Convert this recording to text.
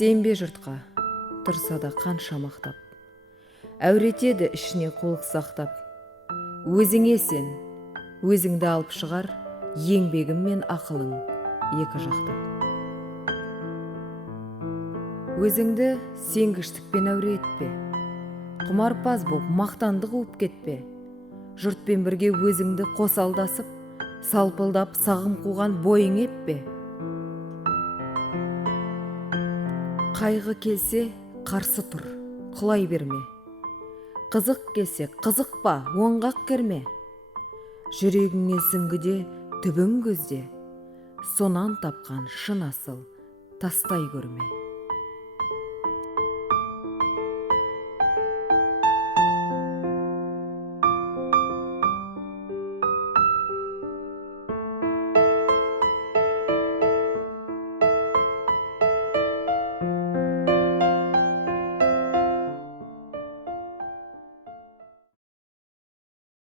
Сенбе жұртқа, тұрса да қанша мақтап, әуретеді ішіне қулық сақтап. Өзіңе сен, өзіңді алып шығар, еңбегім мен ақылың екі жақтап. Өзіңді сенгіштікпен әуре етпе, құмарпаз боп мақтанды қуып кетпе. Жұртпен бірге өзіңді қос алдасып, салпылдап сағым қуған бойың еппе. Қайғы келсе қарсы тұр, құлай берме. Қызық келсе қызықпа, оңғақ керме. Жүрегіңе сүңгіде, түбін көзде, сонан тапқан шын асыл тастай көрме.